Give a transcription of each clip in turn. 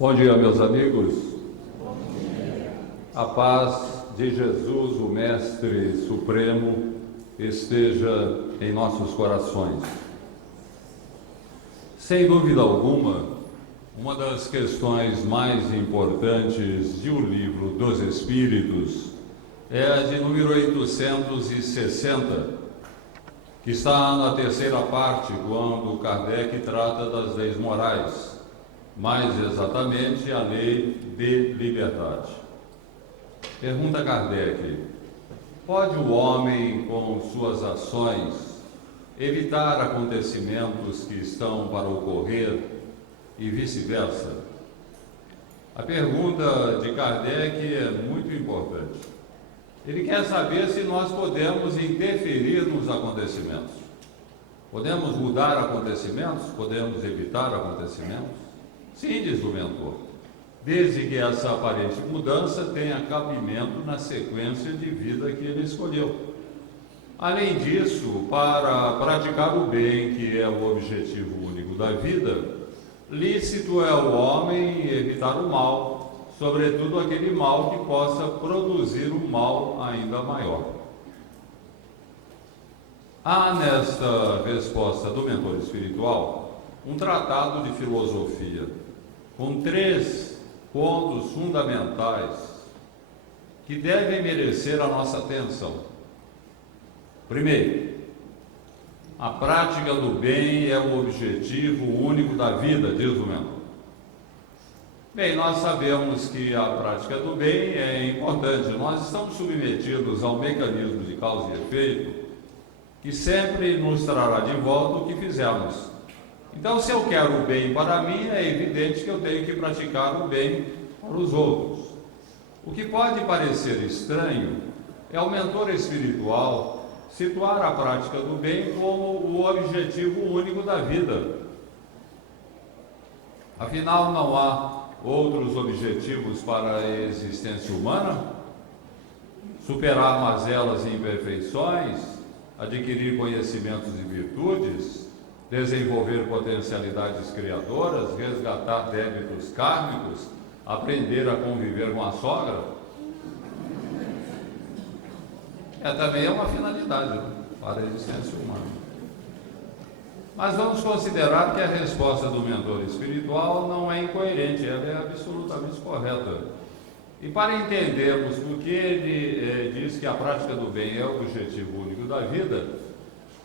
Bom dia, meus amigos. A paz de Jesus, o Mestre Supremo, esteja em nossos corações. Sem dúvida alguma, uma das questões mais importantes de O Livro dos Espíritos é a de número 860, que está na terceira parte, quando Kardec trata das leis morais, mais exatamente a lei de liberdade. Pergunta Kardec: pode o homem, com suas ações, evitar acontecimentos que estão para ocorrer e vice-versa? A pergunta de Kardec é muito importante. Ele quer saber se nós podemos interferir nos acontecimentos. Podemos mudar acontecimentos? Podemos evitar acontecimentos? Sim, diz o mentor, desde que essa aparente mudança tenha cabimento na sequência de vida que ele escolheu. Além disso, para praticar o bem, que é o objetivo único da vida, lícito é o homem evitar o mal, sobretudo aquele mal que possa produzir um mal ainda maior. Há nesta resposta do mentor espiritual um tratado de filosofia com 3 pontos fundamentais que devem merecer a nossa atenção. Primeiro, a prática do bem é o objetivo único da vida, diz o mentor. Bem, nós sabemos que a prática do bem é importante. Nós estamos submetidos ao mecanismo de causa e efeito que sempre nos trará de volta o que fizemos. Então, se eu quero o bem para mim, é evidente que eu tenho que praticar o bem para os outros. O que pode parecer estranho é o mentor espiritual situar a prática do bem como o objetivo único da vida. Afinal, não há outros objetivos para a existência humana? Superar mazelas e imperfeições, adquirir conhecimentos e virtudes, desenvolver potencialidades criadoras, resgatar débitos kármicos, aprender a conviver com a sogra? Também é uma finalidade para a existência humana. Mas vamos considerar que a resposta do mentor espiritual não é incoerente, ela é absolutamente correta. E para entendermos por que ele diz que a prática do bem é o objetivo único da vida,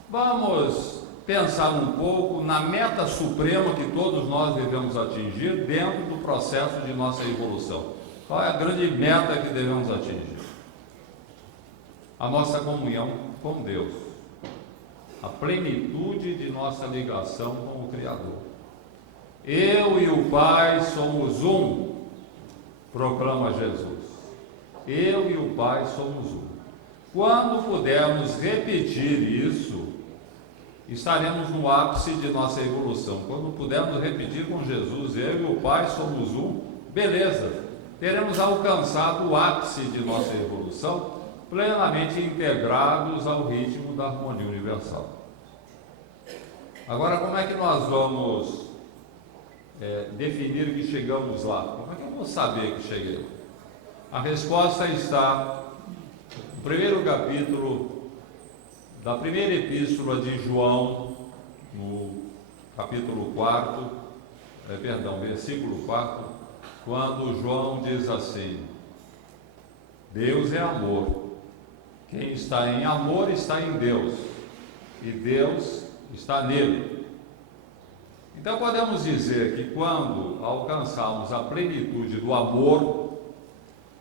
vamos pensar um pouco na meta suprema que todos nós devemos atingir dentro do processo de nossa evolução. Qual é a grande meta que devemos atingir? A nossa comunhão com Deus, a plenitude de nossa ligação com o Criador. Eu e o Pai somos um, proclama Jesus. Eu e o Pai somos um. Quando pudermos repetir isso, estaremos no ápice de nossa evolução. Quando pudermos repetir com Jesus, eu e o Pai somos um, beleza, teremos alcançado o ápice de nossa evolução, plenamente integrados ao ritmo da harmonia universal. Agora, como é que nós vamos definir que chegamos lá? Como é que eu vou saber que cheguei lá? A resposta está no primeiro capítulo da primeira epístola de João, no capítulo 4, versículo 4, quando João diz assim: Deus é amor. Quem está em amor está em Deus, e Deus está nele. Então podemos dizer que quando alcançarmos a plenitude do amor,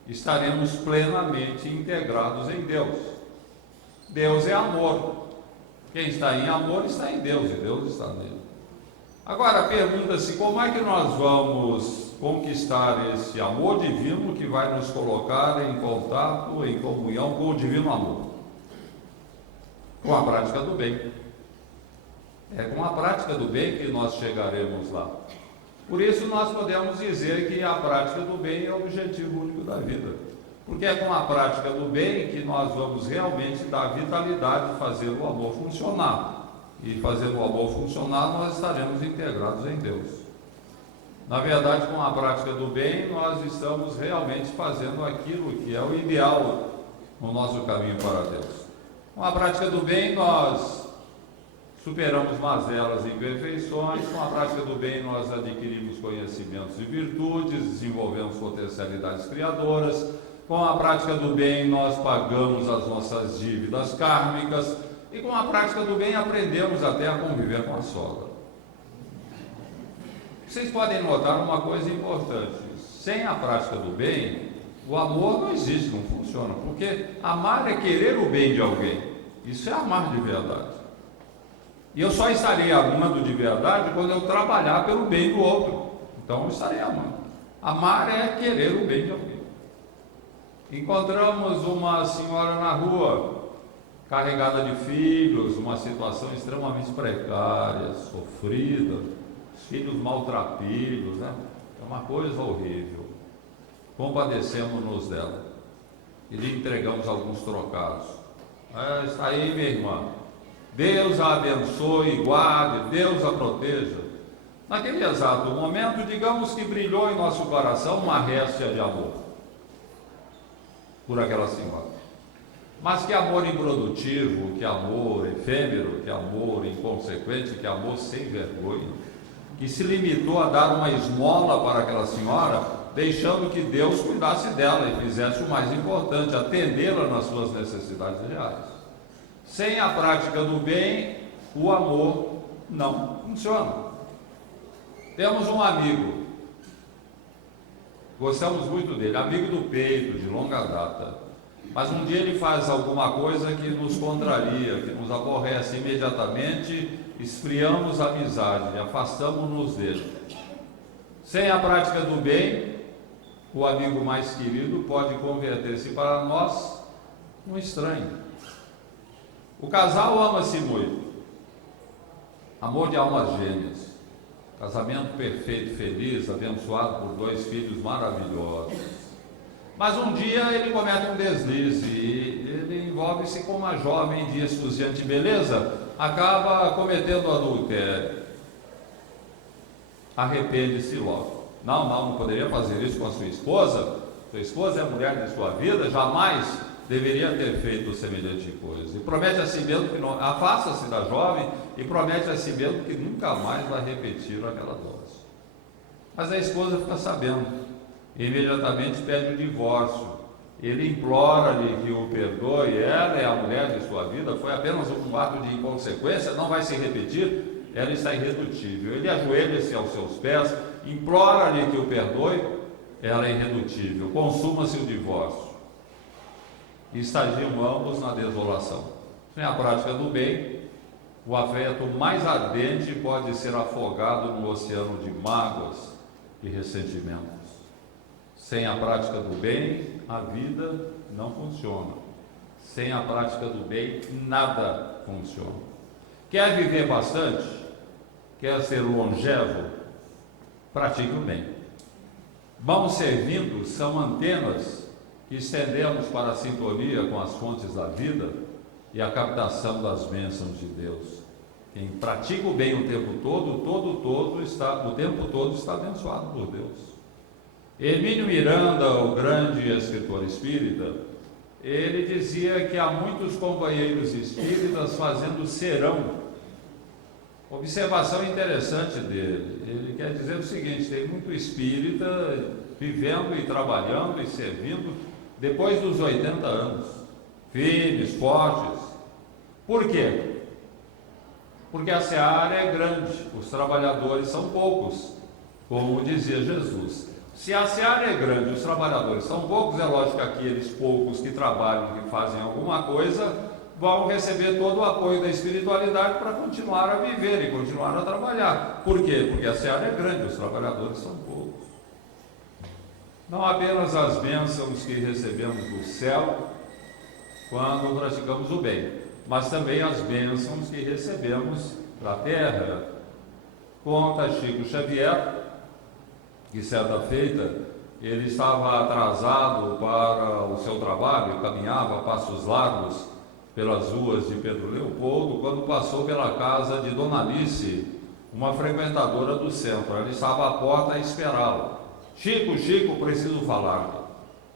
estaremos plenamente integrados em Deus. Deus é amor. Quem está em amor está em Deus, e Deus está nele. Agora pergunta-se como é que nós vamos conquistar esse amor divino que vai nos colocar em contato, em comunhão com o divino amor? Com a prática do bem. É com a prática do bem que nós chegaremos lá. Por isso nós podemos dizer que a prática do bem é o objetivo único da vida. Porque é com a prática do bem que nós vamos realmente dar vitalidade, fazer o amor funcionar. E fazendo o amor funcionar, nós estaremos integrados em Deus. Na verdade, com a prática do bem, nós estamos realmente fazendo aquilo que é o ideal no nosso caminho para Deus. Com a prática do bem, nós superamos mazelas e imperfeições. Com a prática do bem, nós adquirimos conhecimentos e virtudes, desenvolvemos potencialidades criadoras. Com a prática do bem, nós pagamos as nossas dívidas kármicas. E com a prática do bem, aprendemos até a conviver com a sogra. Vocês podem notar uma coisa importante: sem a prática do bem, o amor não existe, não funciona. Porque amar é querer o bem de alguém. Isso é amar de verdade. E eu só estarei amando de verdade quando eu trabalhar pelo bem do outro. Então eu estarei amando. Amar é querer o bem de alguém. Encontramos uma senhora na rua, carregada de filhos, uma situação extremamente precária, sofrida, os filhos maltrapilhos, né? É uma coisa horrível. Compadecemos-nos dela e lhe entregamos alguns trocados. Está aí, minha irmã. Deus a abençoe e guarde, Deus a proteja. Naquele exato momento, digamos que brilhou em nosso coração uma réstia de amor por aquela senhora. Mas que amor improdutivo, que amor efêmero, que amor inconsequente, que amor sem vergonha, que se limitou a dar uma esmola para aquela senhora, deixando que Deus cuidasse dela e fizesse o mais importante, atendê-la nas suas necessidades reais. Sem a prática do bem, o amor não funciona. Temos um amigo, gostamos muito dele, amigo do peito, de longa data, mas um dia ele faz alguma coisa que nos contraria, que nos aborrece imediatamente, esfriamos a amizade, afastamos-nos dele. Sem a prática do bem, o amigo mais querido pode converter-se para nós um estranho. O casal ama-se muito, amor de almas gêmeas, casamento perfeito, feliz, abençoado por 2 filhos maravilhosos. Mas um dia ele comete um deslize e ele envolve-se com uma jovem de estudiante beleza, acaba cometendo adultério. Arrepende-se logo. Não poderia fazer isso com a sua esposa. Sua esposa é a mulher de sua vida, jamais deveria ter feito semelhante coisa. E promete a si mesmo que não, afasta-se da jovem e promete a si mesmo que nunca mais vai repetir aquela dose. Mas a esposa fica sabendo e imediatamente pede o divórcio. Ele implora-lhe que o perdoe, ela é a mulher de sua vida, foi apenas um ato de inconsequência, não vai se repetir, ela está irredutível. Ele ajoelha-se aos seus pés, implora-lhe que o perdoe, ela é irredutível, consuma-se o divórcio. E estagiam ambos na desolação. Sem a prática do bem, o afeto mais ardente pode ser afogado no oceano de mágoas e ressentimentos. Sem a prática do bem, a vida não funciona. Sem a prática do bem, nada funciona. Quer viver bastante? Quer ser longevo? Pratique o bem. Mãos servindo são antenas que estendemos para a sintonia com as fontes da vida e a captação das bênçãos de Deus. Quem pratica o bem o tempo todo está abençoado por Deus. Hermínio Miranda, o grande escritor espírita, ele dizia que há muitos companheiros espíritas fazendo serão. Observação interessante dele. Ele quer dizer o seguinte: tem muito espírita vivendo e trabalhando e servindo depois dos 80 anos, firmes, fortes. Por quê? Porque a seara é grande, os trabalhadores são poucos, como dizia Jesus. Se a seara é grande, os trabalhadores são poucos, é lógico que aqueles poucos que trabalham, que fazem alguma coisa, vão receber todo o apoio da espiritualidade para continuar a viver e continuar a trabalhar. Por quê? Porque a seara é grande, os trabalhadores são poucos. Não apenas as bênçãos que recebemos do céu quando praticamos o bem, mas também as bênçãos que recebemos da terra. Conta Chico Xavier que certa feita ele estava atrasado para o seu trabalho, caminhava a passos largos pelas ruas de Pedro Leopoldo, quando passou pela casa de Dona Alice, uma frequentadora do centro. Ela estava à porta a esperá-lo. Chico, preciso falar.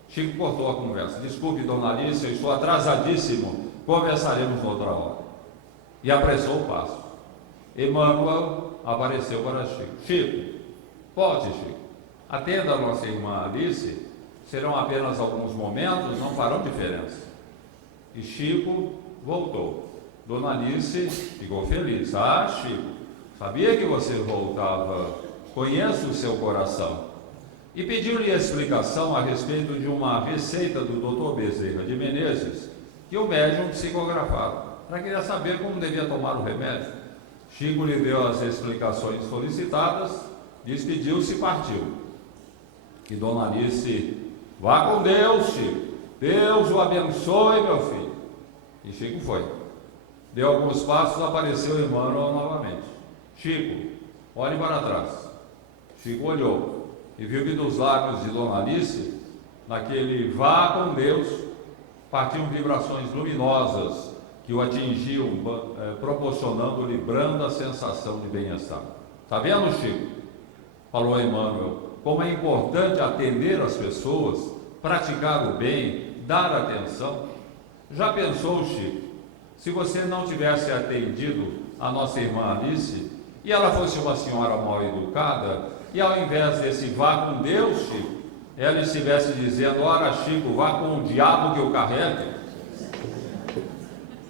Chico cortou a conversa. Desculpe, dona Alice, eu estou atrasadíssimo. Conversaremos outra hora. E apressou o passo. Emmanuel apareceu para Chico. Chico, volte, Chico. Atenda a nossa irmã Alice. Serão apenas alguns momentos, não farão diferença. E Chico voltou. Dona Alice ficou feliz. Ah, Chico, sabia que você voltava. Conheço o seu coração. E pediu-lhe explicação a respeito de uma receita do Dr. Bezerra de Menezes, que o médium psicografava. Ela queria saber como devia tomar o remédio. Chico lhe deu as explicações solicitadas, despediu-se e partiu. E Dona Alice, vá com Deus, Chico. Deus o abençoe, meu filho. E Chico foi. Deu alguns passos, apareceu Emmanuel novamente. Chico, olhe para trás. Chico olhou e viu que dos lábios de Dona Alice, naquele vá com Deus, partiam vibrações luminosas que o atingiam, proporcionando-lhe branda sensação de bem-estar. Está vendo, Chico? Falou Emmanuel, como é importante atender as pessoas, praticar o bem, dar atenção. Já pensou, Chico, se você não tivesse atendido a nossa irmã Alice, e ela fosse uma senhora mal educada, e ao invés desse vá com Deus, Chico, ela estivesse dizendo, ora Chico, vá com o diabo que eu carrego,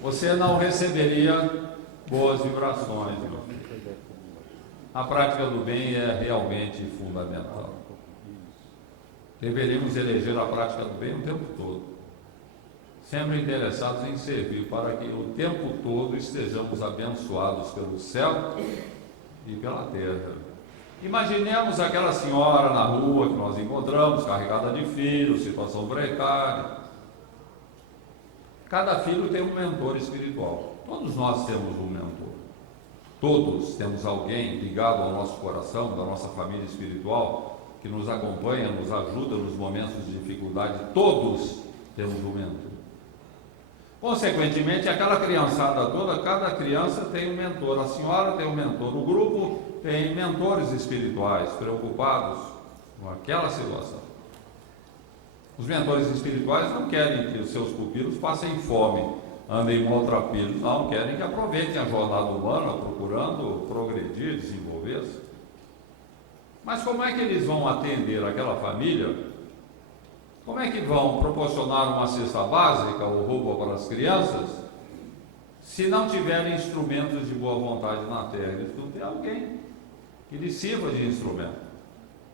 você não receberia boas vibrações, meu filho. A prática do bem é realmente fundamental. Deveríamos eleger a prática do bem o tempo todo, sempre interessados em servir, para que o tempo todo estejamos abençoados pelo céu e pela terra. Imaginemos aquela senhora na rua que nós encontramos, carregada de filhos, situação precária. Cada filho tem um mentor espiritual. Todos nós temos um mentor. Todos temos alguém ligado ao nosso coração, da nossa família espiritual, que nos acompanha, nos ajuda nos momentos de dificuldade. Todos temos um mentor. Consequentemente, aquela criançada toda, cada criança tem um mentor. A senhora tem um mentor. O grupo tem mentores espirituais preocupados com aquela situação. Os mentores espirituais não querem que os seus pupilos passem fome, andem maltrapilhos, não, querem que aproveitem a jornada humana procurando progredir, desenvolver-se. Mas como é que eles vão atender aquela família? Como é que vão proporcionar uma cesta básica ou roupa para as crianças, se não tiverem instrumentos de boa vontade na terra? Eles não têm alguém que lhes sirva de instrumento.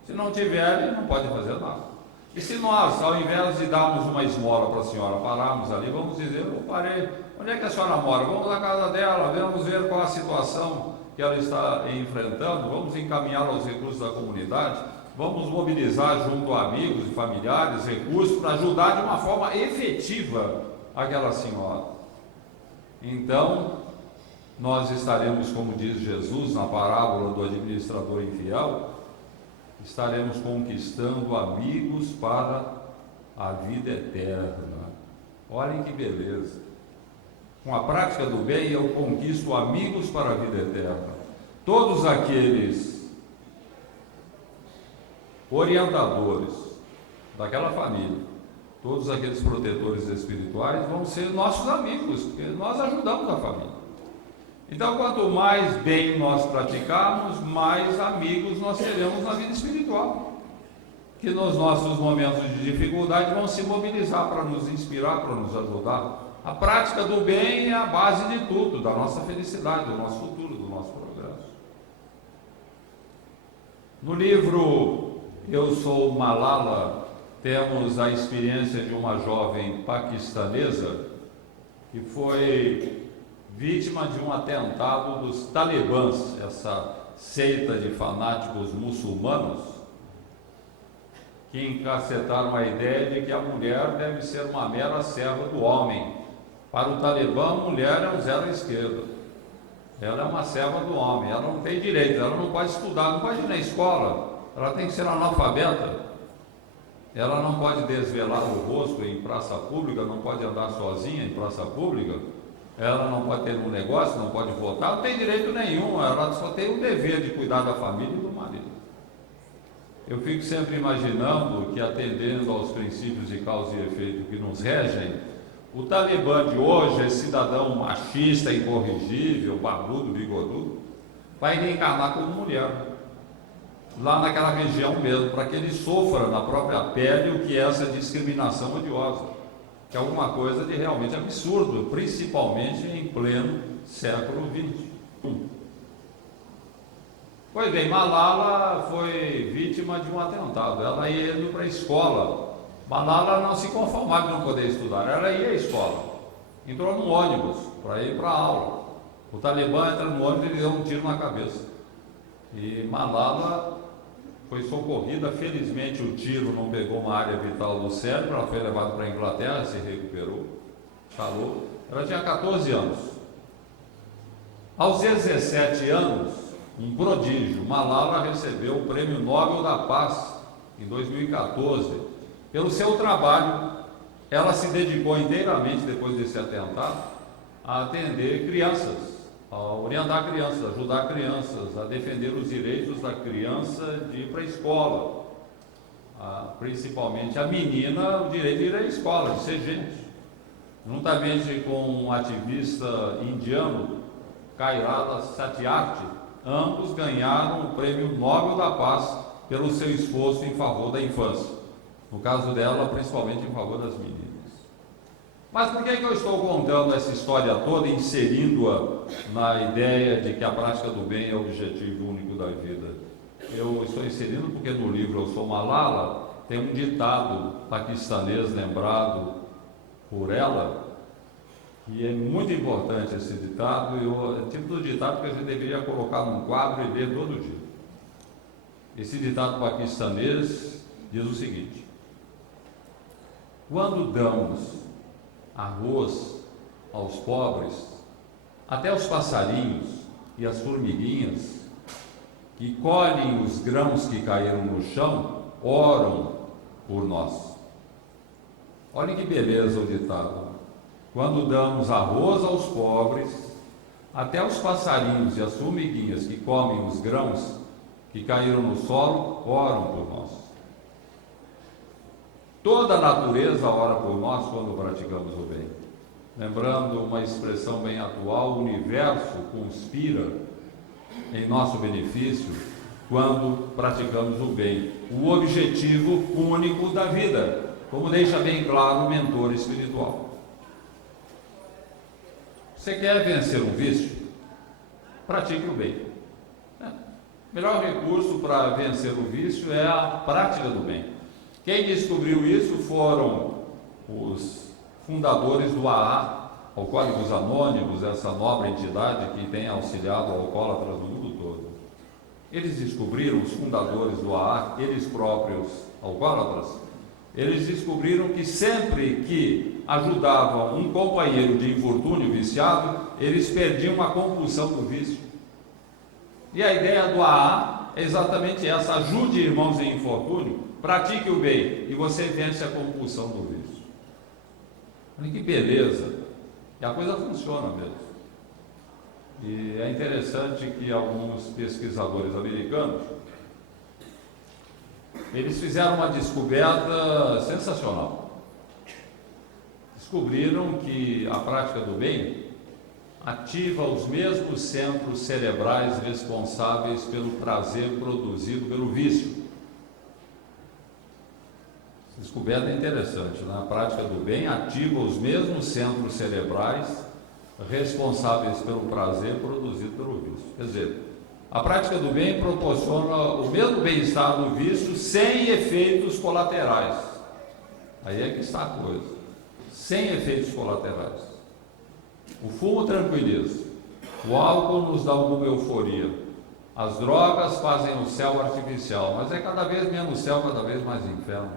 Se não tiverem, não podem fazer nada. E se nós, ao invés de darmos uma esmola para a senhora, pararmos ali, vamos dizer, eu parei, onde é que a senhora mora? Vamos à casa dela, vamos ver qual a situação que ela está enfrentando, vamos encaminhar aos recursos da comunidade, vamos mobilizar junto a amigos e familiares recursos para ajudar de uma forma efetiva aquela senhora. Então, nós estaremos, como diz Jesus na parábola do administrador infiel, estaremos conquistando amigos para a vida eterna. Olhem que beleza! Com a prática do bem, eu conquisto amigos para a vida eterna. Todos aqueles orientadores daquela família, todos aqueles protetores espirituais vão ser nossos amigos, porque nós ajudamos a família. Então, quanto mais bem nós praticarmos, mais amigos nós teremos na vida espiritual, que nos nossos momentos de dificuldade vão se mobilizar para nos inspirar, para nos ajudar. A prática do bem é a base de tudo, da nossa felicidade, do nosso futuro, do nosso progresso. No livro Eu Sou Malala, temos a experiência de uma jovem paquistanesa que foi vítima de um atentado dos talibãs, essa seita de fanáticos muçulmanos, que encacetaram a ideia de que a mulher deve ser uma mera serva do homem. Para o talibã, a mulher é um zero à esquerda. Ela é uma serva do homem, ela não tem direito, ela não pode estudar, não pode ir na escola, ela tem que ser analfabeta, ela não pode desvelar o rosto em praça pública, não pode andar sozinha em praça pública. ela não pode ter um negócio, não pode votar, não tem direito nenhum, ela só tem o dever de cuidar da família e do marido. Eu fico sempre imaginando que, atendendo aos princípios de causa e efeito que nos regem, o Talibã de hoje, esse cidadão machista, incorrigível, barbudo, bigodudo, vai reencarnar como mulher, lá naquela região mesmo, para que ele sofra na própria pele o que é essa discriminação odiosa, que é alguma coisa de realmente absurdo, principalmente em pleno século XXI. Pois bem, Malala foi vítima de um atentado. Ela ia indo para a escola. Malala não se conformava de não poder estudar, ela ia à escola. Entrou num ônibus para ir para a aula. O Talibã entra no ônibus e lhe deu um tiro na cabeça. E Malala foi socorrida. Felizmente o tiro não pegou uma área vital do cérebro. Ela foi levada para a Inglaterra, se recuperou, falou. Ela tinha 14 anos. Aos 17 anos, um prodígio, Malala recebeu o Prêmio Nobel da Paz em 2014 pelo seu trabalho. Ela se dedicou inteiramente, depois desse atentado, a atender crianças, a orientar crianças, a ajudar crianças, a defender os direitos da criança de ir para a escola, principalmente a menina, o direito de ir à escola, de ser gente. Juntamente com um ativista indiano, Kairala Satyarthi, ambos ganharam o Prêmio Nobel da Paz pelo seu esforço em favor da infância. No caso dela, principalmente em favor das meninas. Mas por que eu estou contando essa história toda, inserindo-a na ideia de que a prática do bem é o objetivo único da vida? Eu estou inserindo porque no livro Eu Sou Malala tem um ditado paquistanês lembrado por ela, e é muito importante esse ditado. É o tipo do ditado que a gente deveria colocar num quadro e ler todo dia. Esse ditado paquistanês diz o seguinte: quando damos arroz aos pobres, até os passarinhos e as formiguinhas que colhem os grãos que caíram no chão, oram por nós. Olhem que beleza o ditado. Quando damos arroz aos pobres, até os passarinhos e as formiguinhas que comem os grãos que caíram no solo, oram por nós. Toda a natureza ora por nós quando praticamos o bem. Lembrando uma expressão bem atual, o universo conspira em nosso benefício quando praticamos o bem. O objetivo único da vida, como deixa bem claro o mentor espiritual. Você quer vencer um vício? Pratique o bem. O melhor recurso para vencer o vício é a prática do bem. Quem descobriu isso foram os fundadores do AA, Alcoólicos Anônimos, essa nobre entidade que tem auxiliado alcoólatras do mundo todo. Eles descobriram, os fundadores do AA, eles próprios alcoólatras, eles descobriram que sempre que ajudavam um companheiro de infortúnio viciado, eles perdiam a compulsão do vício. E a ideia do AA é exatamente essa: ajude irmãos em infortúnio, pratique o bem e você vence a compulsão do vício. Olha que beleza! E a coisa funciona mesmo. E é interessante que alguns pesquisadores americanos, eles fizeram uma descoberta sensacional. Descobriram que a prática do bem ativa os mesmos centros cerebrais responsáveis pelo prazer produzido pelo vício. Essa descoberta é interessante, né? A prática do bem ativa os mesmos centros cerebrais responsáveis pelo prazer produzido pelo vício. Quer dizer, a prática do bem proporciona o mesmo bem-estar do vício sem efeitos colaterais. Aí é que está a coisa. Sem efeitos colaterais. O fumo tranquiliza. O álcool nos dá alguma euforia. As drogas fazem o céu artificial, mas é cada vez menos céu, cada vez mais inferno.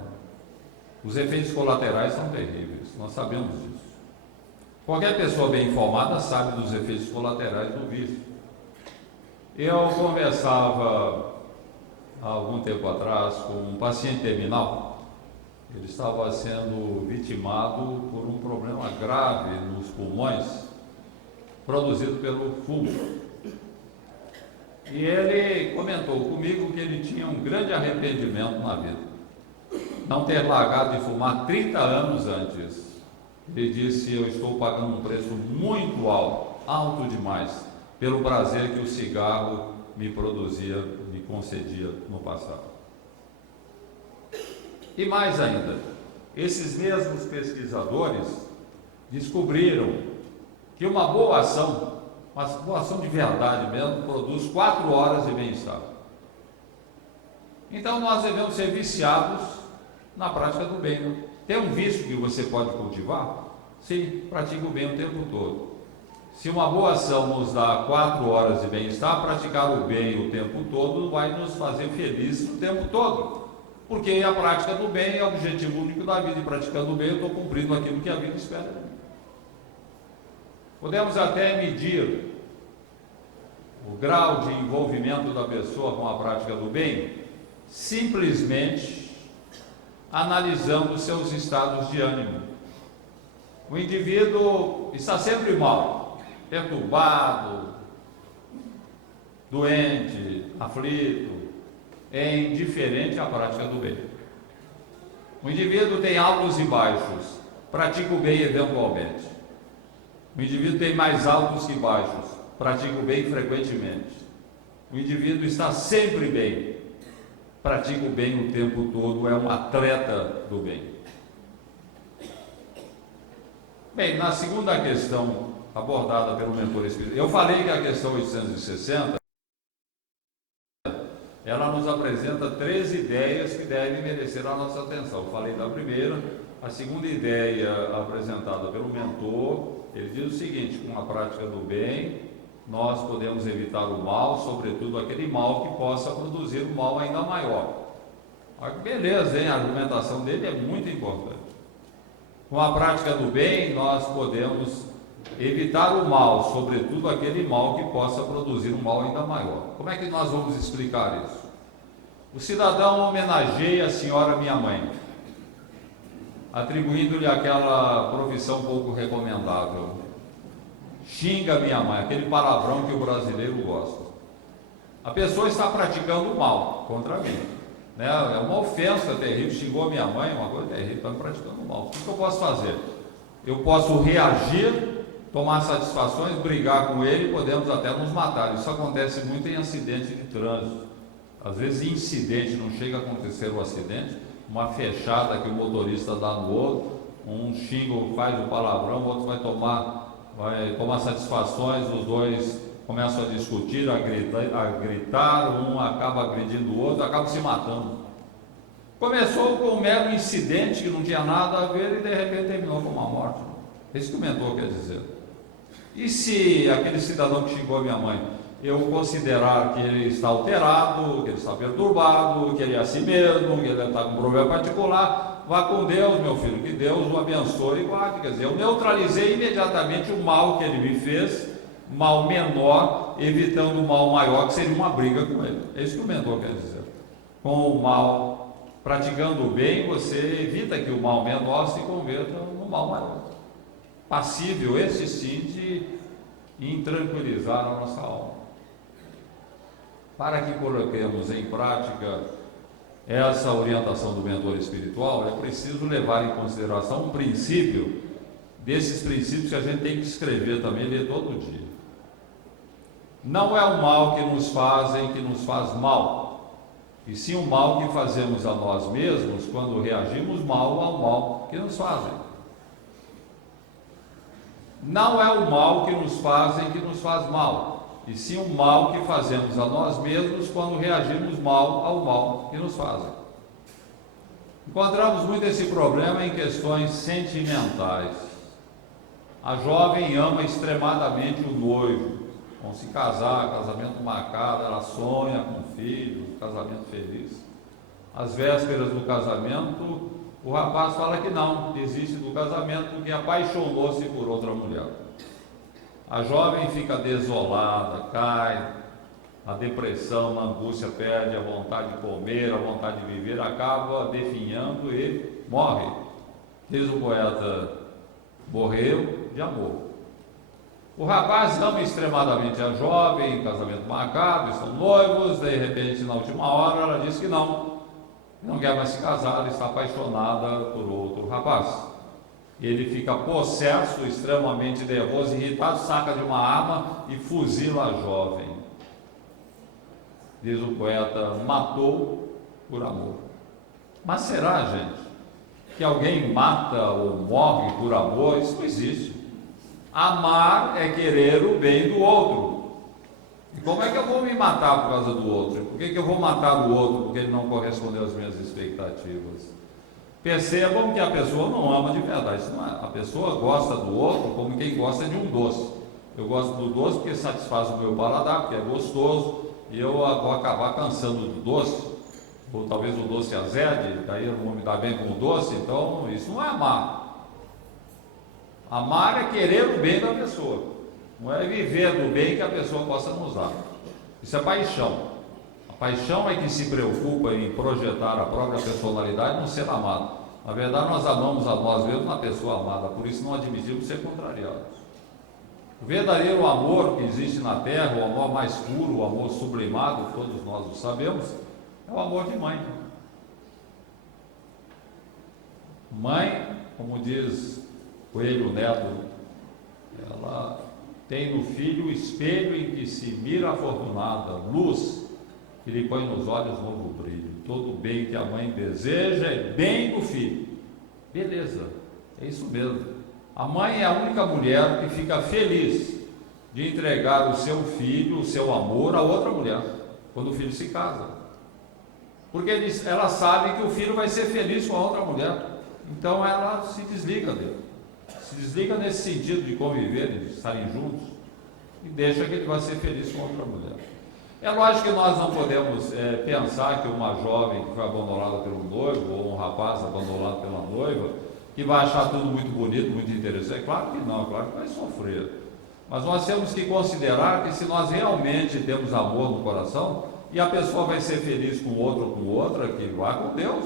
Os efeitos colaterais são terríveis, nós sabemos disso. Qualquer pessoa bem informada sabe dos efeitos colaterais do vício. Eu conversava há algum tempo atrás com um paciente terminal. Ele estava sendo vitimado por um problema grave nos pulmões produzido pelo fumo. E ele comentou comigo que ele tinha um grande arrependimento na vida, não ter largado de fumar 30 anos antes. Ele disse: eu estou pagando um preço muito alto, alto demais, pelo prazer que o cigarro me produzia, me concedia no passado. E mais ainda, esses mesmos pesquisadores descobriram que uma boa ação de verdade mesmo, produz 4 horas de bem-estar. Então nós devemos ser viciados na prática do bem. Né? Tem um vício que você pode cultivar? Sim, pratique o bem o tempo todo. Se uma boa ação nos dá 4 horas de bem-estar, praticar o bem o tempo todo vai nos fazer felizes o tempo todo. Porque a prática do bem é o objetivo único da vida, e praticando o bem eu estou cumprindo aquilo que a vida espera de mim. Podemos até medir o grau de envolvimento da pessoa com a prática do bem, simplesmente analisando seus estados de ânimo. O indivíduo está sempre mal, perturbado, doente, aflito, é indiferente à prática do bem. O indivíduo tem altos e baixos, pratica o bem eventualmente. O indivíduo tem mais altos que baixos, pratica o bem frequentemente. O indivíduo está sempre bem, pratica o bem o tempo todo, é um atleta do bem. Bem, na segunda questão abordada pelo mentor espiritual, eu falei que a questão 860, ela nos apresenta 3 ideias que devem merecer a nossa atenção. Eu falei da primeira. A segunda ideia apresentada pelo mentor, ele diz o seguinte: com a prática do bem, nós podemos evitar o mal, sobretudo aquele mal que possa produzir um mal ainda maior. Olha que beleza, hein? A argumentação dele é muito importante. Com a prática do bem, nós podemos evitar o mal, sobretudo aquele mal que possa produzir um mal ainda maior. Como é que nós vamos explicar isso? O cidadão homenageia a senhora minha mãe, atribuindo-lhe aquela profissão pouco recomendável. Xinga minha mãe, aquele palavrão que o brasileiro gosta. A pessoa está praticando o mal contra mim, né? É uma ofensa terrível. Xingou minha mãe, uma coisa terrível, está praticando o mal. O que eu posso fazer? Eu posso reagir, tomar satisfações, brigar com ele, podemos até nos matar. Isso acontece muito em acidente de trânsito. Às vezes incidente, não chega a acontecer o acidente, uma fechada que o motorista dá no outro, um xinga, faz o palavrão, o outro vai tomar satisfações, os dois começam a discutir, a gritar, um acaba agredindo o outro, acaba se matando. Começou com um mero incidente que não tinha nada a ver e de repente terminou com uma morte. É isso que o mentor quer dizer. E se aquele cidadão que xingou a minha mãe, eu considerar que ele está alterado, que ele está perturbado, que ele é assim mesmo, que ele está com um problema particular, vá com Deus, meu filho, que Deus o abençoe e guarde. Quer dizer, eu neutralizei imediatamente o mal que ele me fez, mal menor, evitando o mal maior, que seria uma briga com ele. É isso que o mentor quer dizer. Com o mal, praticando o bem, você evita que o mal menor se converta no mal maior. Passível, esse sim, de intranquilizar a nossa alma. Para que coloquemos em prática essa orientação do mentor espiritual, é preciso levar em consideração um princípio, desses princípios que a gente tem que escrever também, ler todo dia. Não é o mal que nos fazem que nos faz mal, e sim o mal que fazemos a nós mesmos quando reagimos mal ao mal que nos fazem. Não é o mal que nos fazem que nos faz mal, e sim o mal que fazemos a nós mesmos quando reagimos mal ao mal que nos fazem. Encontramos muito esse problema em questões sentimentais. A jovem ama extremadamente o noivo, vão se casar, casamento marcado, ela sonha com filho, casamento feliz. Às vésperas do casamento, o rapaz fala que não, desiste do casamento porque apaixonou-se por outra mulher. A jovem fica desolada, cai na depressão, na angústia, perde a vontade de comer, a vontade de viver, acaba definhando e morre. Diz o poeta, morreu de amor. O rapaz ama extremadamente a jovem, casamento marcado, estão noivos, de repente, na última hora, ela diz que não quer mais se casar, ela está apaixonada por outro rapaz. Ele fica possesso, extremamente nervoso, irritado, saca de uma arma e fuzila a jovem. Diz o poeta, matou por amor. Mas será, gente, que alguém mata ou morre por amor? Isso não existe. Amar é querer o bem do outro. E como é que eu vou me matar por causa do outro? Por que eu vou matar o outro porque ele não correspondeu às minhas expectativas? Percebam que a pessoa não ama de verdade. Isso não é. A pessoa gosta do outro como quem gosta de um doce. Eu gosto do doce porque satisfaz o meu paladar, porque é gostoso, e eu vou acabar cansando do doce, ou talvez o doce azede, daí eu não vou me dar bem com o doce. Então isso não é amar. Amar é querer o bem da pessoa, não é viver do bem que a pessoa possa nos dar. Isso é paixão. A paixão é que se preocupa em projetar a própria personalidade no ser amado. Na verdade, nós amamos a nós mesmos na pessoa amada, por isso não admitimos ser contrariados. O verdadeiro amor que existe na terra, o amor mais puro, o amor sublimado, todos nós o sabemos, é o amor de mãe. Mãe, como diz Coelho Neto, ela tem no filho o espelho em que se mira a afortunada, luz que lhe põe nos olhos novo brilho. Todo bem que a mãe deseja é bem do filho. Beleza, é isso mesmo. A mãe é a única mulher que fica feliz de entregar o seu filho, o seu amor a outra mulher, quando o filho se casa. Porque ela sabe que o filho vai ser feliz com a outra mulher. Então ela se desliga dele. Se desliga nesse sentido de conviver, de estarem juntos, e deixa que ele vai ser feliz com outra mulher. É lógico que nós não podemos pensar que uma jovem que foi abandonada pelo noivo, ou um rapaz abandonado pela noiva, que vai achar tudo muito bonito, muito interessante. Claro que não, claro que vai sofrer. Mas nós temos que considerar que se nós realmente temos amor no coração, e a pessoa vai ser feliz com outro ou com outra, que vá com Deus.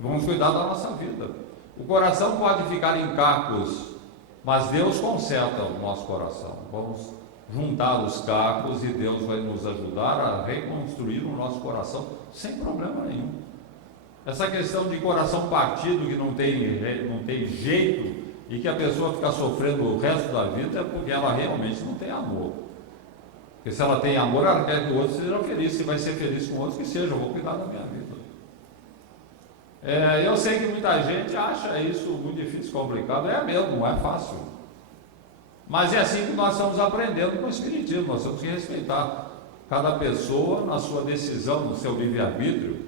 Vamos cuidar da nossa vida. O coração pode ficar em cacos, mas Deus conserta o nosso coração. Vamos juntar os cacos e Deus vai nos ajudar a reconstruir o nosso coração sem problema nenhum. Essa questão de coração partido que não tem jeito e que a pessoa fica sofrendo o resto da vida é porque ela realmente não tem amor. Porque se ela tem amor, ela quer que o outro seja feliz. Se vai ser feliz com o outro, que seja, eu vou cuidar da minha vida. Eu sei que muita gente acha isso muito difícil, complicado. É mesmo, não é fácil. Mas é assim que nós estamos aprendendo com o Espiritismo. Nós temos que respeitar cada pessoa na sua decisão, no seu livre-arbítrio.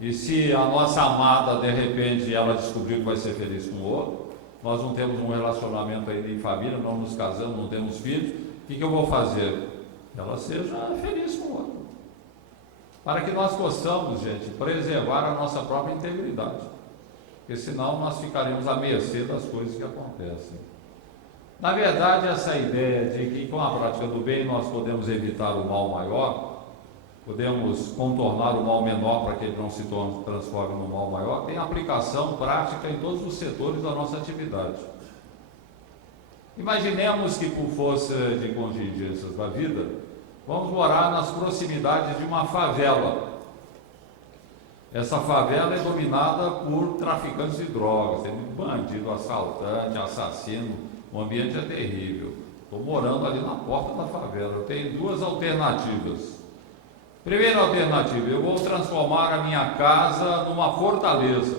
E se a nossa amada, de repente, ela descobriu que vai ser feliz com o outro, nós não temos um relacionamento ainda em família, não nos casamos, não temos filhos, o que eu vou fazer? Ela seja feliz com o outro. Para que nós possamos, gente, preservar a nossa própria integridade. Porque senão nós ficaremos à mercê das coisas que acontecem. Na verdade, essa ideia de que com a prática do bem nós podemos evitar o mal maior, podemos contornar o mal menor para que ele não se transforme no mal maior, tem aplicação prática em todos os setores da nossa atividade. Imaginemos que por força de contingências da vida, vamos morar nas proximidades de uma favela. Essa favela é dominada por traficantes de drogas, tem muito bandido, assaltante, assassino, o ambiente é terrível. Estou morando ali na porta da favela, eu tenho duas alternativas. Primeira alternativa, eu vou transformar a minha casa numa fortaleza.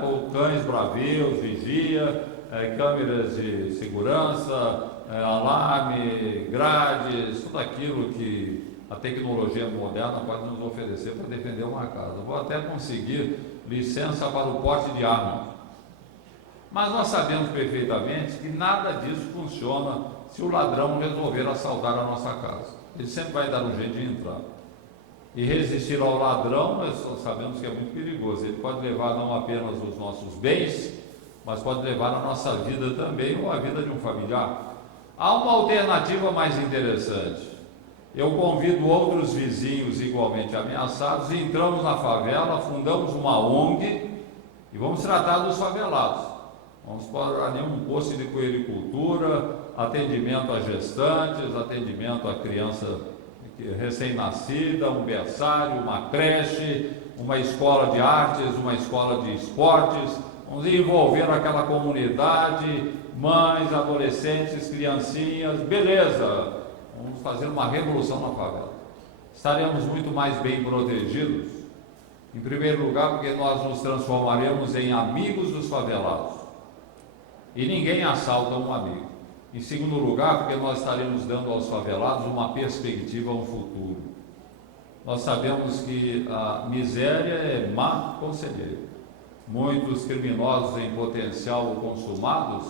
Com cães bravios, vigia, câmeras de segurança, alarme, grades, tudo aquilo que a tecnologia moderna pode nos oferecer para defender uma casa. Vou até conseguir licença para o porte de arma. Mas nós sabemos perfeitamente que nada disso funciona se o ladrão resolver assaltar a nossa casa. Ele sempre vai dar um jeito de entrar. E resistir ao ladrão, nós sabemos que é muito perigoso. Ele pode levar não apenas os nossos bens, mas pode levar a nossa vida também, ou a vida de um familiar. Há uma alternativa mais interessante. Eu convido outros vizinhos igualmente ameaçados, e entramos na favela, fundamos uma ONG e vamos tratar dos favelados. vamos para nenhum posto de puericultura, atendimento a gestantes, atendimento a criança recém-nascida, um berçário, uma creche, uma escola de artes, uma escola de esportes. Vamos envolver aquela comunidade, mães, adolescentes, criancinhas, beleza, vamos fazer uma revolução na favela. Estaremos muito mais bem protegidos, em primeiro lugar porque nós nos transformaremos em amigos dos favelados, e ninguém assalta um amigo. Em segundo lugar, porque nós estaremos dando aos favelados uma perspectiva, um futuro. Nós sabemos que a miséria é má conselheira. Muitos criminosos em potencial consumados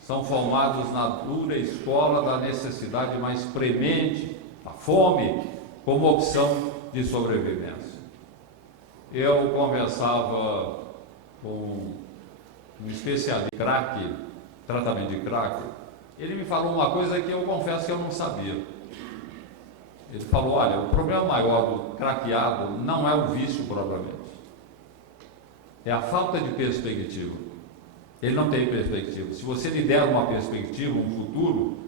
são formados na dura escola da necessidade mais premente, a fome, como opção de sobrevivência. Eu conversava com um especialista em crack, tratamento de crack. Ele me falou uma coisa que eu confesso que eu não sabia. Ele falou: olha, o problema maior do craqueado não é o vício propriamente, é a falta de perspectiva. Ele não tem perspectiva. Se você lhe der uma perspectiva, um futuro,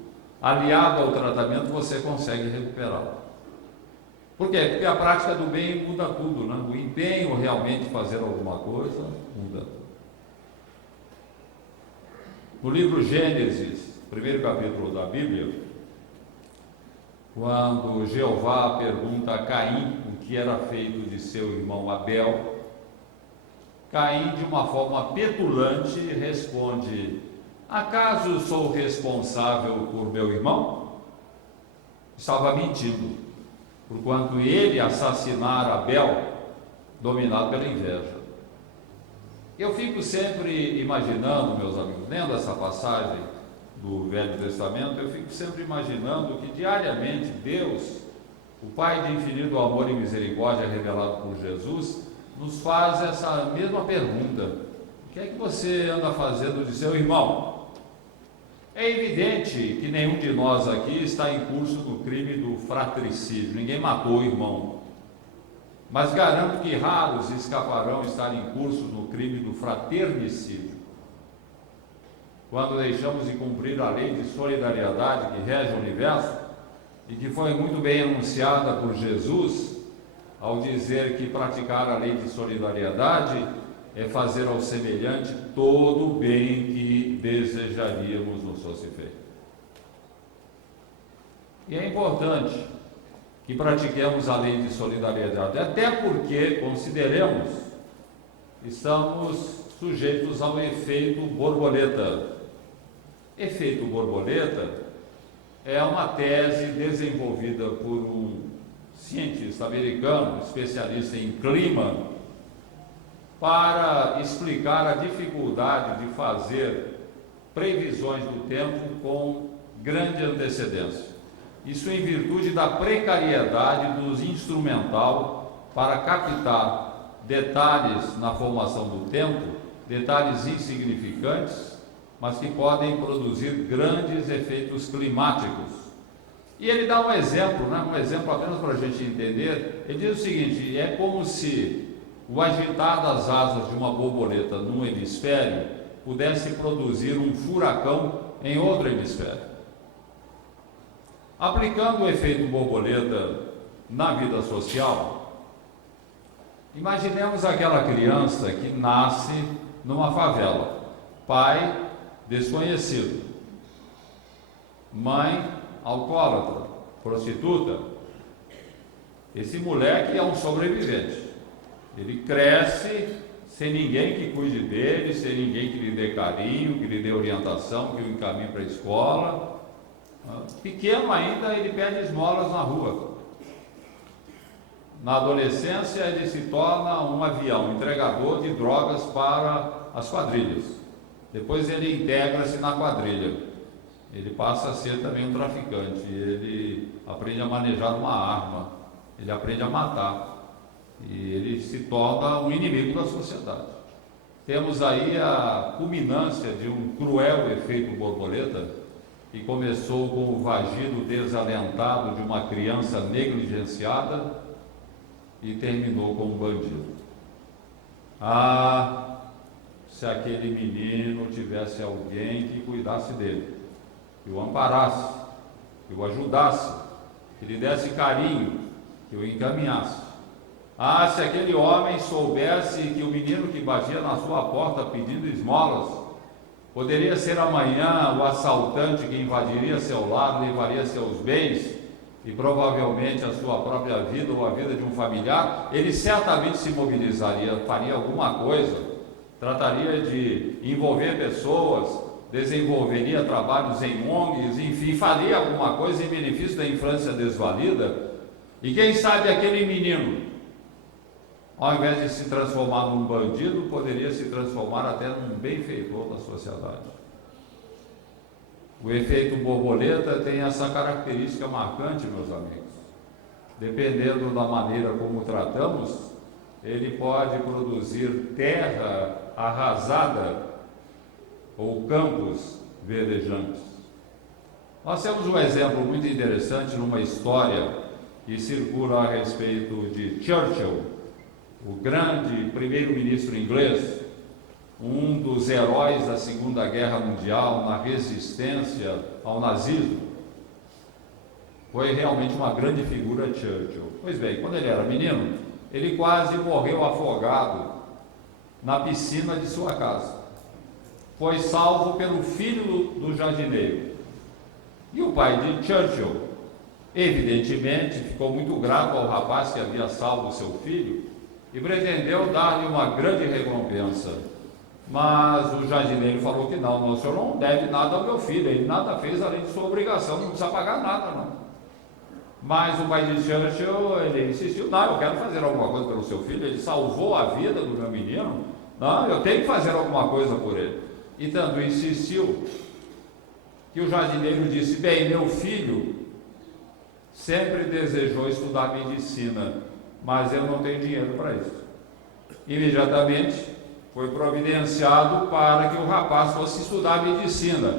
aliado ao tratamento, você consegue recuperá-lo. Por quê? Porque a prática do bem muda tudo, né? O empenho realmente de fazer alguma coisa muda tudo. No livro Gênesis, primeiro capítulo da Bíblia, quando Jeová pergunta a Caim o que era feito de seu irmão Abel, Caim, de uma forma petulante, responde: acaso sou responsável por meu irmão? Estava mentindo, porquanto ele assassinara Abel, dominado pela inveja. Eu fico sempre imaginando, meus amigos, lendo essa passagem do Velho Testamento, eu fico sempre imaginando que diariamente Deus, o Pai de infinito amor e misericórdia revelado por Jesus, nos faz essa mesma pergunta: o que é que você anda fazendo de seu irmão? É evidente que nenhum de nós aqui está em curso no crime do fratricídio, ninguém matou o irmão, mas garanto que raros escaparão estar em curso no crime do fraternicídio. Quando deixamos de cumprir a lei de solidariedade que rege o universo e que foi muito bem anunciada por Jesus, ao dizer que praticar a lei de solidariedade é fazer ao semelhante todo o bem que desejaríamos nos fosse feito. E é importante que pratiquemos a lei de solidariedade, até porque, consideremos, estamos sujeitos ao efeito borboleta. Efeito borboleta é uma tese desenvolvida por um cientista americano, especialista em clima, para explicar a dificuldade de fazer previsões do tempo com grande antecedência. Isso em virtude da precariedade do instrumental para captar detalhes na formação do tempo, detalhes insignificantes, mas que podem produzir grandes efeitos climáticos. E ele dá um exemplo, né? Um exemplo apenas para a gente entender. Ele diz o seguinte: é como se o agitar das asas de uma borboleta num hemisfério pudesse produzir um furacão em outro hemisfério. Aplicando o efeito borboleta na vida social, imaginemos aquela criança que nasce numa favela, pai desconhecido, mãe alcoólatra, prostituta. Esse moleque é um sobrevivente. Ele cresce sem ninguém que cuide dele, sem ninguém que lhe dê carinho, que lhe dê orientação, que o encaminhe para a escola. Pequeno ainda, ele pede esmolas na rua. Na adolescência, ele se torna um avião, entregador de drogas para as quadrilhas. Depois ele integra-se na quadrilha. Ele passa a ser também um traficante. Ele aprende a manejar uma arma. Ele aprende a matar. E ele se torna um inimigo da sociedade. Temos aí a culminância de um cruel efeito borboleta, que começou com o vagido desalentado de uma criança negligenciada e terminou com um bandido. se aquele menino tivesse alguém que cuidasse dele, que o amparasse, que o ajudasse, que lhe desse carinho, que o encaminhasse. Ah, se aquele homem soubesse que o menino que batia na sua porta pedindo esmolas poderia ser amanhã o assaltante que invadiria seu lar, levaria seus bens e provavelmente a sua própria vida ou a vida de um familiar, ele certamente se mobilizaria, faria alguma coisa, trataria de envolver pessoas, desenvolveria trabalhos em ONGs, enfim, faria alguma coisa em benefício da infância desvalida. E quem sabe aquele menino, ao invés de se transformar num bandido, poderia se transformar até num benfeitor da sociedade. O efeito borboleta tem essa característica marcante, meus amigos. Dependendo da maneira como tratamos, ele pode produzir terra arrasada ou campos verdejantes. Nós temos um exemplo muito interessante numa história que circula a respeito de Churchill, o grande primeiro-ministro inglês, um dos heróis da Segunda Guerra Mundial na resistência ao nazismo. Foi realmente uma grande figura, Churchill. Pois bem, quando ele era menino, ele quase morreu afogado na piscina de sua casa. Foi salvo pelo filho do jardineiro. E o pai de Churchill, evidentemente, ficou muito grato ao rapaz que havia salvo seu filho e pretendeu dar-lhe uma grande recompensa. Mas o jardineiro falou que não, o senhor não deve nada ao meu filho, ele nada fez além de sua obrigação, não precisa pagar nada, não. Mas o pai de Churchill, ele insistiu, não, eu quero fazer alguma coisa pelo seu filho, ele salvou a vida do meu menino, não, eu tenho que fazer alguma coisa por ele. E tanto insistiu, que o jardineiro disse, bem, meu filho sempre desejou estudar medicina, mas eu não tenho dinheiro para isso. Imediatamente foi providenciado para que o rapaz fosse estudar medicina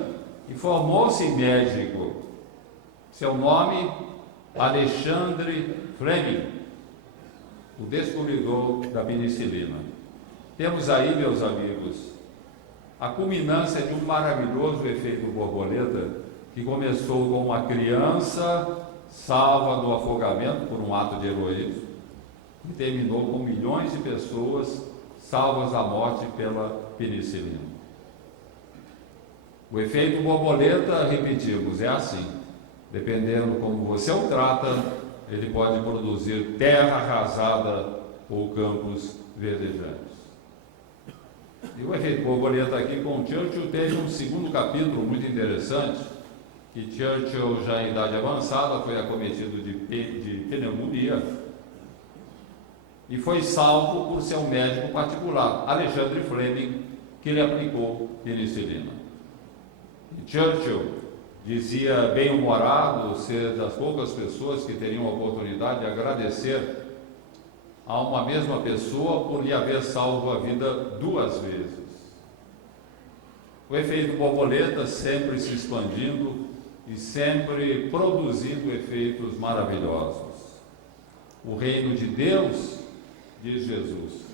e formou-se médico. Seu nome, Alexandre Fleming, o descobridor da penicilina. Temos aí, meus amigos, a culminância de um maravilhoso efeito borboleta que começou com uma criança salva do afogamento por um ato de heroísmo e terminou com milhões de pessoas salvas da morte pela penicilina. O efeito borboleta, repetimos, é assim. Dependendo como você o trata, ele pode produzir terra arrasada ou campos verdejantes. E o efeito borboleta aqui com Churchill teve um segundo capítulo muito interessante, que Churchill, já em idade avançada, foi acometido de pneumonia e foi salvo por seu médico particular, Alexandre Fleming, que lhe aplicou penicilina. E Churchill dizia, bem-humorado, ser das poucas pessoas que teriam a oportunidade de agradecer a uma mesma pessoa por lhe haver salvo a vida 2 vezes. O efeito borboleta sempre se expandindo e sempre produzindo efeitos maravilhosos. O reino de Deus, diz Jesus,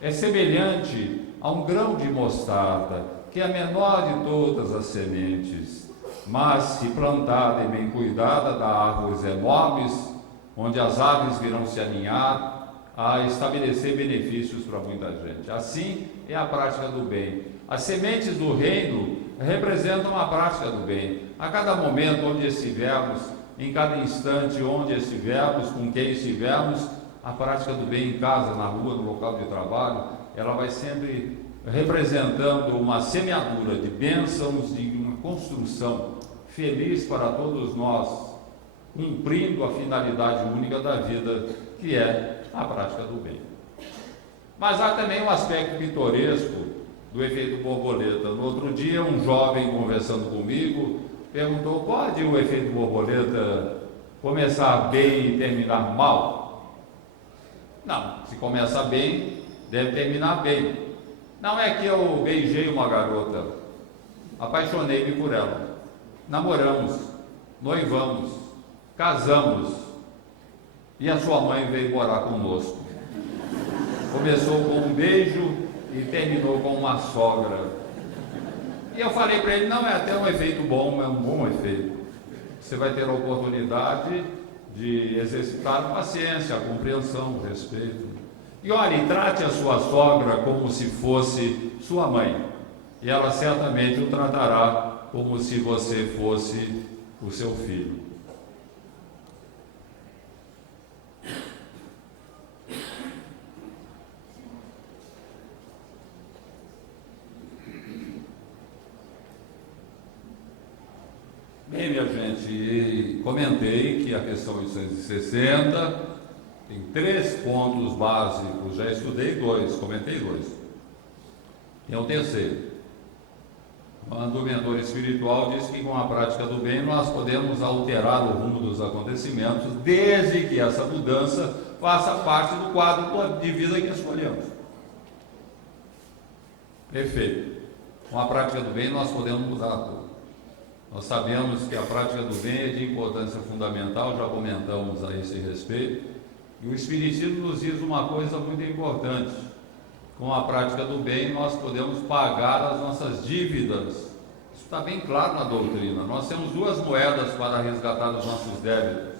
é semelhante a um grão de mostarda, que é a menor de todas as sementes, mas se plantada e bem cuidada, dá árvores enormes, onde as aves virão se aninhar, a estabelecer benefícios para muita gente. Assim é a prática do bem. As sementes do reino representam a prática do bem. A cada momento onde estivermos, em cada instante onde estivermos, com quem estivermos, a prática do bem em casa, na rua, no local de trabalho, ela vai sempre representando uma semeadura de bênçãos, de uma construção feliz para todos nós, cumprindo a finalidade única da vida, que é a prática do bem. Mas há também um aspecto pitoresco do efeito borboleta. No outro dia, um jovem conversando comigo perguntou, pode o efeito borboleta começar bem e terminar mal? Não, se começa bem, deve terminar bem. Não é que eu beijei uma garota, apaixonei-me por ela, namoramos, noivamos, casamos, e a sua mãe veio morar conosco. Começou com um beijo, e terminou com uma sogra. E eu falei para ele, não, é até um efeito bom, é um bom efeito. Você vai ter a oportunidade de exercitar a paciência, a compreensão, o respeito. E olhe, trate a sua sogra como se fosse sua mãe, e ela certamente o tratará como se você fosse o seu filho. Bem, minha gente, comentei que a questão 860 tem 3 pontos básicos, já estudei 2, comentei 2. E é o terceiro. Quando o mentor espiritual diz que com a prática do bem nós podemos alterar o rumo dos acontecimentos, desde que essa mudança faça parte do quadro de vida que escolhemos. Perfeito. Com a prática do bem nós podemos mudar tudo. Nós sabemos que a prática do bem é de importância fundamental, já comentamos a esse respeito, e o Espiritismo nos diz uma coisa muito importante: com a prática do bem nós podemos pagar as nossas dívidas. Isso está bem claro na doutrina. Nós temos 2 moedas para resgatar os nossos débitos: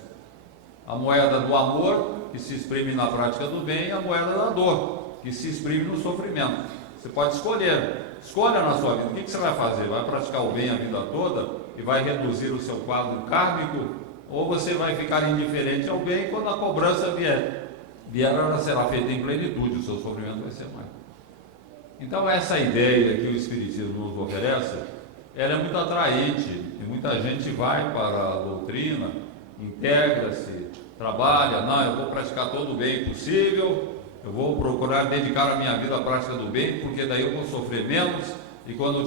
a moeda do amor, que se exprime na prática do bem, e a moeda da dor, que se exprime no sofrimento. Você pode escolha na sua vida. O que você vai fazer? Vai praticar o bem a vida toda e vai reduzir o seu quadro kármico? Ou você vai ficar indiferente ao bem e quando a cobrança vier, ela será feita em plenitude, o seu sofrimento vai ser mais. Então essa ideia que o Espiritismo nos oferece, ela é muito atraente, e muita gente vai para a doutrina, integra-se, trabalha, não, eu vou praticar todo o bem possível, eu vou procurar dedicar a minha vida à prática do bem, porque daí eu vou sofrer menos, e quando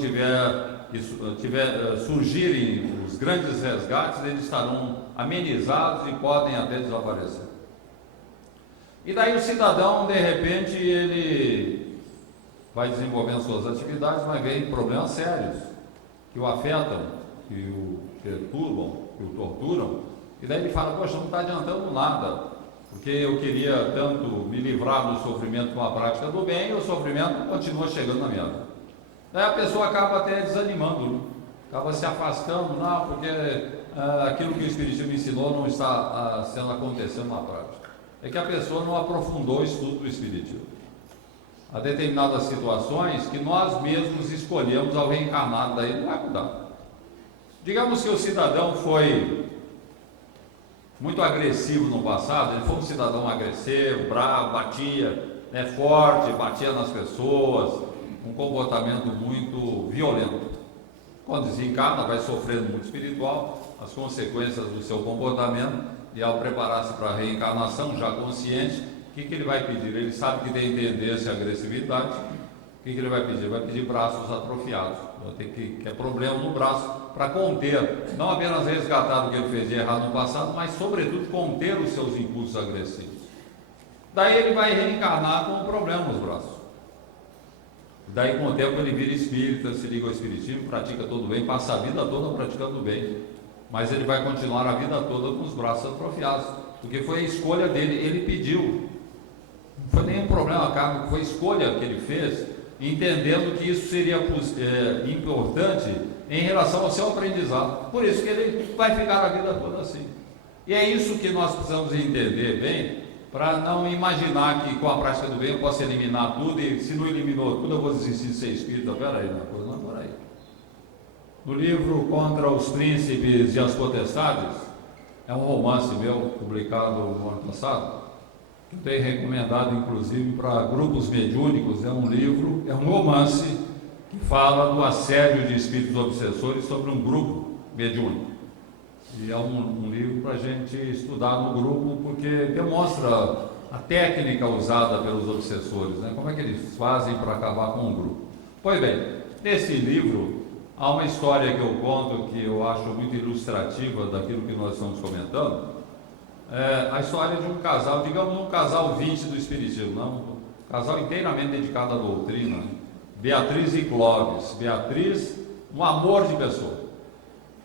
surgirem os grandes resgates, eles estarão amenizados e podem até desaparecer. E daí o cidadão, de repente, ele vai desenvolvendo suas atividades, mas vem problemas sérios, que o afetam, que o perturbam, que o torturam, e daí ele fala, poxa, não está adiantando nada, porque eu queria tanto me livrar do sofrimento com a prática do bem, e o sofrimento continua chegando na minha vida. Daí a pessoa acaba até desanimando, acaba se afastando, não, porque aquilo que o Espiritismo ensinou não está acontecendo na prática. É que a pessoa não aprofundou o estudo do Espiritismo. Há determinadas situações que nós mesmos escolhemos ao reencarnar, daí não vai mudar. Digamos que o cidadão foi muito agressivo no passado, ele foi um cidadão agressivo, bravo, batia, forte, batia nas pessoas, um comportamento muito violento. Quando desencarna, vai sofrendo muito espiritual, as consequências do seu comportamento, e ao preparar-se para a reencarnação, já consciente, o que ele vai pedir? Ele sabe que tem tendência à agressividade. O que ele vai pedir? Vai pedir braços atrofiados. Vai ter que é problema no braço para conter, não apenas resgatar o que ele fez de errado no passado, mas sobretudo conter os seus impulsos agressivos. Daí ele vai reencarnar com um problema nos braços. Daí com o tempo ele vira espírita, se liga ao espiritismo, pratica todo o bem, passa a vida toda praticando o bem, mas ele vai continuar a vida toda com os braços atrofiados, porque foi a escolha dele, ele pediu. Não foi nenhum problema kármico, foi a escolha que ele fez, entendendo que isso seria importante em relação ao seu aprendizado. Por isso que ele vai ficar a vida toda assim. E é isso que nós precisamos entender bem, para não imaginar que com a prática do bem eu posso eliminar tudo, e se não eliminou tudo eu vou desistir de ser espírita. Peraí, a coisa não é por aí. No livro Contra os Príncipes e as Potestades, é um romance meu, publicado no ano passado, que eu tenho recomendado inclusive para grupos mediúnicos. É um livro, é um romance que fala do assédio de espíritos obsessores sobre um grupo mediúnico. E é um livro para a gente estudar no grupo, porque demonstra a técnica usada pelos obsessores, como é que eles fazem para acabar com um grupo. Pois bem, nesse livro há uma história que eu conto que eu acho muito ilustrativa daquilo que nós estamos comentando. A história de um casal, digamos um casal 20 do Espiritismo, um casal inteiramente dedicado à doutrina, Beatriz e Clóvis. Beatriz, um amor de pessoa.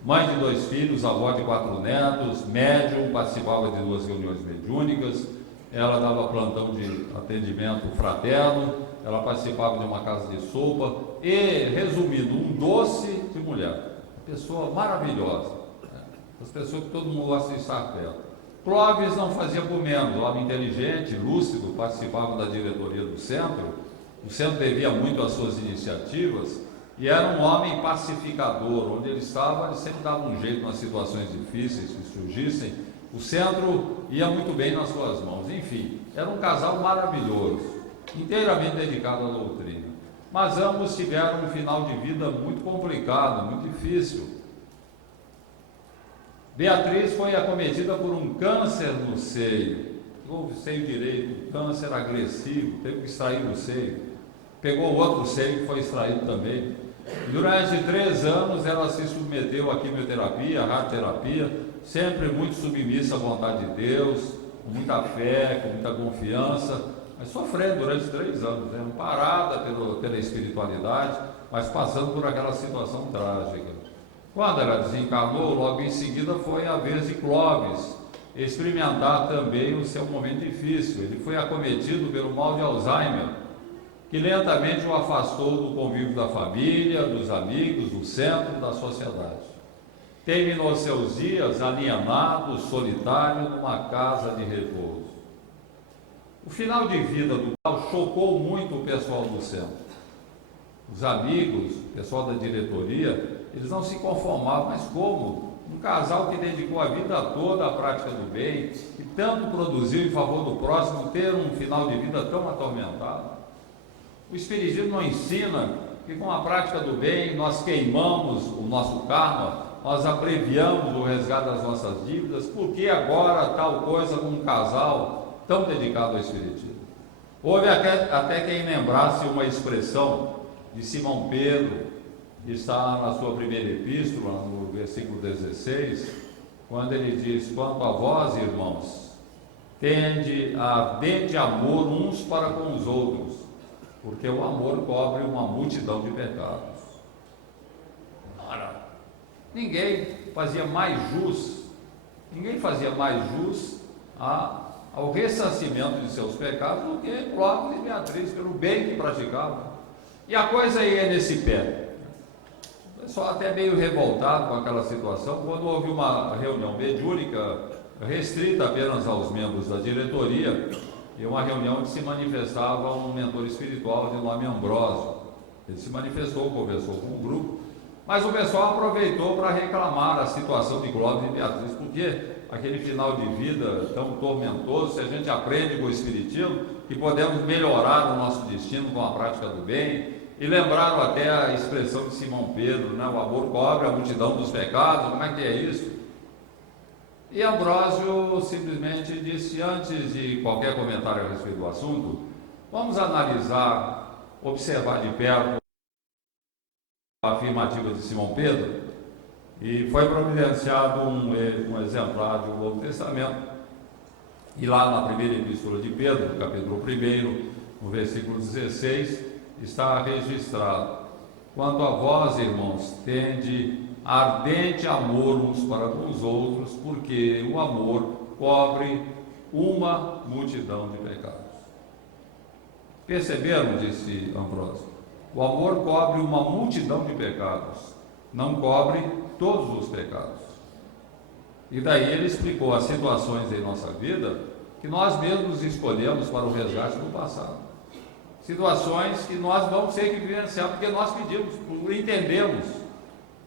Mãe de 2 filhos, avó de 4 netos, médium, participava de 2 reuniões mediúnicas, ela dava plantão de atendimento fraterno, ela participava de uma casa de sopa e, resumindo, um doce de mulher, uma pessoa maravilhosa, né? As pessoas que todo mundo gosta de estar perto. Clóvis não fazia por menos, homem inteligente, lúcido, participava da diretoria do centro, o centro devia muito às suas iniciativas, e era um homem pacificador. Onde ele estava, ele sempre dava um jeito nas situações difíceis que surgissem. O centro ia muito bem nas suas mãos. Enfim, era um casal maravilhoso, inteiramente dedicado à doutrina. Mas ambos tiveram um final de vida muito complicado, muito difícil. Beatriz foi acometida por um câncer no seio. Houve seio direito, câncer agressivo, teve que extrair o seio. Pegou o outro seio que foi extraído também. Durante 3 anos ela se submeteu à quimioterapia, à radioterapia, sempre muito submissa à vontade de Deus, com muita fé, com muita confiança, mas sofrendo durante 3 anos, né? Parada pela espiritualidade, mas passando por aquela situação trágica. Quando ela desencarnou, logo em seguida foi a vez de Clóvis experimentar também o seu momento difícil. Ele foi acometido pelo mal de Alzheimer, que lentamente o afastou do convívio da família, dos amigos, do centro, da sociedade. Terminou seus dias alienado, solitário, numa casa de repouso. O final de vida do casal chocou muito o pessoal do centro. Os amigos, o pessoal da diretoria, eles não se conformavam, mas como? Um casal que dedicou a vida toda à prática do bem, que tanto produziu em favor do próximo, ter um final de vida tão atormentado. O Espiritismo não ensina que com a prática do bem nós queimamos o nosso karma, nós abreviamos o resgate das nossas dívidas, porque agora tal coisa com um casal tão dedicado ao Espiritismo. Houve até quem lembrasse uma expressão de Simão Pedro, que está na sua primeira epístola, no versículo 16, quando ele diz: quanto a vós, irmãos, tende ardente amor uns para com os outros, porque o amor cobre uma multidão de pecados. Ora, ninguém fazia mais jus ao ressarcimento de seus pecados do que Clóvis e Beatriz, pelo bem que praticavam. E a coisa ia nesse pé. O pessoal até meio revoltado com aquela situação, quando houve uma reunião mediúnica restrita apenas aos membros da diretoria, e uma reunião que se manifestava um mentor espiritual de nome Ambrósio. Ele se manifestou, conversou com o grupo, mas o pessoal aproveitou para reclamar a situação de Clóvis e Beatriz, porque aquele final de vida tão tormentoso, se a gente aprende com o Espiritismo, que podemos melhorar o nosso destino com a prática do bem, e lembraram até a expressão de Simão Pedro, né? O amor cobre a multidão dos pecados. Como é que é isso? E Ambrósio simplesmente disse, antes de qualquer comentário a respeito do assunto, vamos analisar, observar de perto a afirmativa de Simão Pedro, e foi providenciado um exemplar do Novo Testamento, e lá na primeira epístola de Pedro, no capítulo 1, no versículo 16, está registrado: quanto a vós, irmãos, tende ardente amor uns para com os outros, porque o amor cobre uma multidão de pecados. Perceberam, disse Ambrósio, o amor cobre uma multidão de pecados, não cobre todos os pecados. E daí ele explicou as situações em nossa vida que nós mesmos escolhemos para o resgate do passado. Situações que nós vamos ter que vivenciar porque nós pedimos, entendemos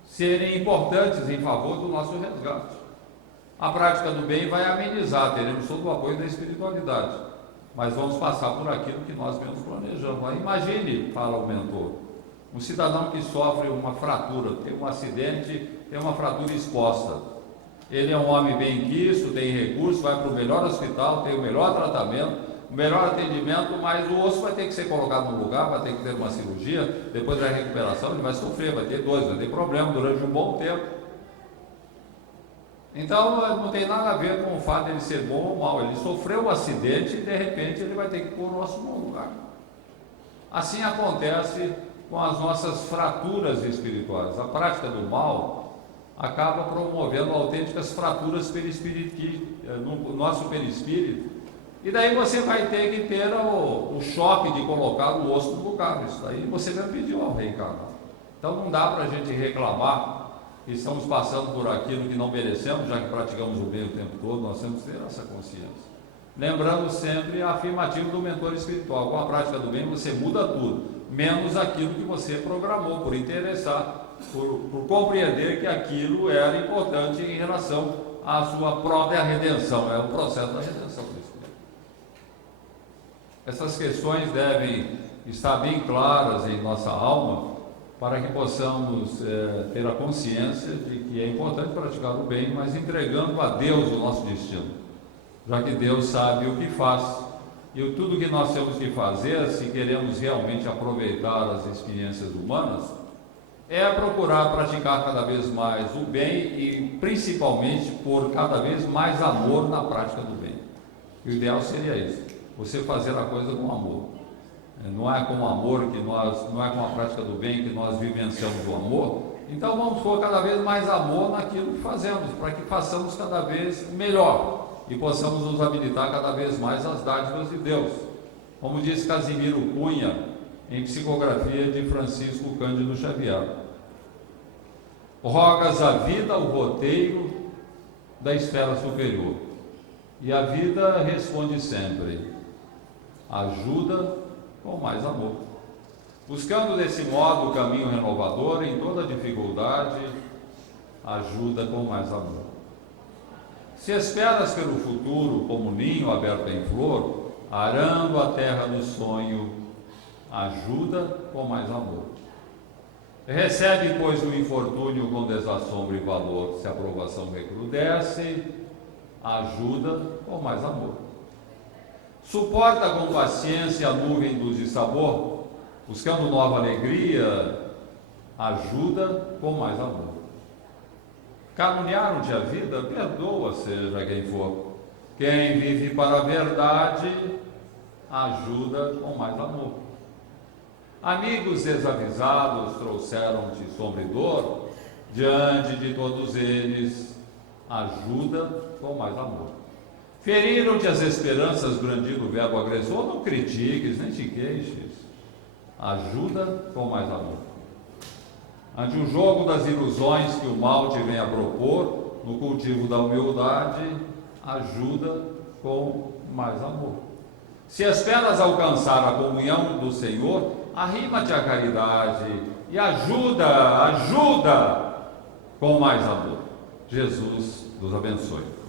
serem importantes em favor do nosso resgate. A prática do bem vai amenizar, teremos todo o apoio da espiritualidade, mas vamos passar por aquilo que nós mesmos planejamos. Aí imagine, fala o mentor, um cidadão que sofre uma fratura, tem um acidente, tem uma fratura exposta. Ele é um homem bem quisto, tem recursos, vai para o melhor hospital, tem o melhor tratamento, o melhor atendimento, mas o osso vai ter que ser colocado no lugar, vai ter que ter uma cirurgia, depois da recuperação ele vai sofrer, vai ter dores, vai ter problema durante um bom tempo. Então não tem nada a ver com o fato de ele ser bom ou mal, ele sofreu um acidente e de repente ele vai ter que pôr o osso no lugar. Assim acontece com as nossas fraturas espirituais. A prática do mal acaba promovendo autênticas fraturas no nosso perispírito, E daí você vai ter que ter o choque de colocar o osso no lugar. Isso daí você mesmo pediu ao reencarnar. Então não dá para a gente reclamar que estamos passando por aquilo que não merecemos, já que praticamos o bem o tempo todo. Nós temos que ter essa consciência. Lembrando sempre a afirmativa do mentor espiritual: com a prática do bem você muda tudo, menos aquilo que você programou por interessar, por compreender que aquilo era importante em relação à sua própria redenção. É o processo da redenção do espírito. Essas questões devem estar bem claras em nossa alma, para que possamos ter a consciência de que é importante praticar o bem, mas entregando a Deus o nosso destino, já que Deus sabe o que faz. E tudo que nós temos que fazer, se queremos realmente aproveitar as experiências humanas, é procurar praticar cada vez mais o bem e principalmente pôr cada vez mais amor na prática do bem. E o ideal seria isso, você fazer a coisa com amor. Não é com o amor que nós, não é com a prática do bem que nós vivenciamos o amor. Então vamos pôr cada vez mais amor naquilo que fazemos, para que façamos cada vez melhor e possamos nos habilitar cada vez mais às dádivas de Deus. Como diz Casimiro Cunha em psicografia de Francisco Cândido Xavier: rogas a vida o roteiro da esfera superior, e a vida responde sempre: ajuda com mais amor. Buscando desse modo o caminho renovador em toda dificuldade, ajuda com mais amor. Se esperas pelo futuro como ninho aberto em flor, arando a terra do sonho, ajuda com mais amor. Recebe, pois, o infortúnio com desassombro e valor. Se a provação recrudesce, ajuda com mais amor. Suporta com paciência a nuvem luz e sabor, buscando nova alegria, ajuda com mais amor. Caluniaram-te a vida, perdoa, seja quem for. Quem vive para a verdade, ajuda com mais amor. Amigos desavisados trouxeram-te sombra e dor, diante de todos eles, ajuda com mais amor. Feriram-te as esperanças, brandindo o verbo agressor, não critiques, nem te queixes, ajuda com mais amor. Ante o jogo das ilusões que o mal te vem a propor, no cultivo da humildade, ajuda com mais amor. Se esperas alcançar a comunhão do Senhor, arrima-te à caridade e ajuda com mais amor. Jesus nos abençoe.